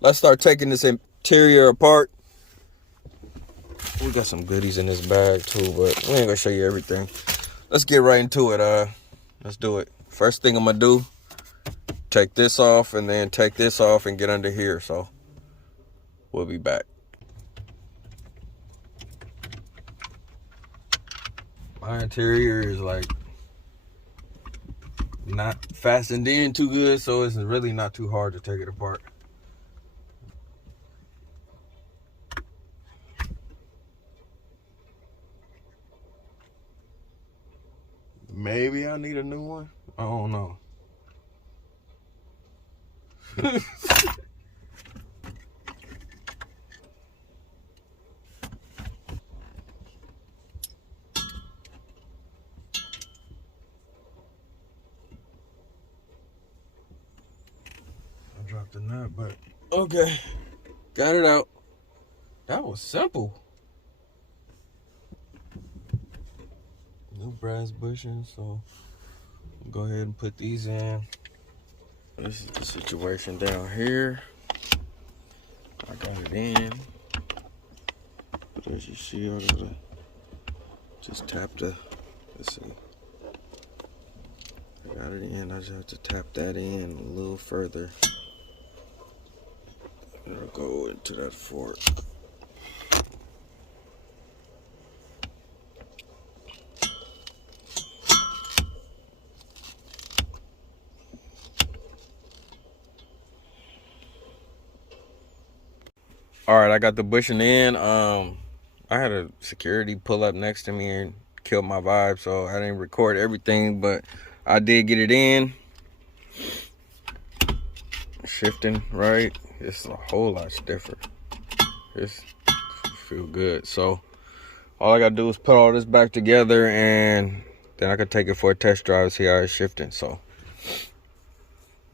Let's start taking this interior apart. We got some goodies in this bag too, but we ain't gonna show you everything. Let's get right into it. Let's do it. First thing I'm gonna do, take this off and then take this off and get under here. So we'll be back. My interior is like not fastened in too good, so it's really not too hard to take it apart. Maybe I need a new one. I don't know. I dropped the nut, but okay. Got it out. That was simple. New brass bushings, so go ahead and put these in. This is the situation down here. I got it in. But as you see, I gotta just tap the, let's see. I got it in, I just have to tap that in a little further. It'll go into that fork. All right, I got the bushing in. I had a security pull up next to me and killed my vibe, so I didn't record everything, but I did get it in. Shifting right, it's a whole lot stiffer. It's feel good. So all I gotta do is put all this back together, and then I could take it for a test drive, see how it's shifting. So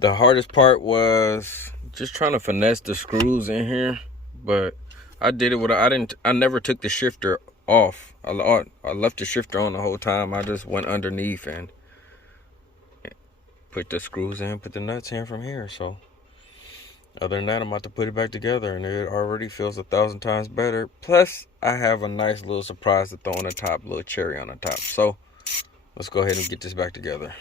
the hardest part was just trying to finesse the screws in here. But I did it with I never took the shifter off. I left the shifter on the whole time. I just went underneath and put the screws in, put the nuts in from here. So other than that, I'm about to put it back together, and it already feels 1,000 times better. Plus, I have a nice little surprise to throw on the top, little cherry on the top. So let's go ahead and get this back together.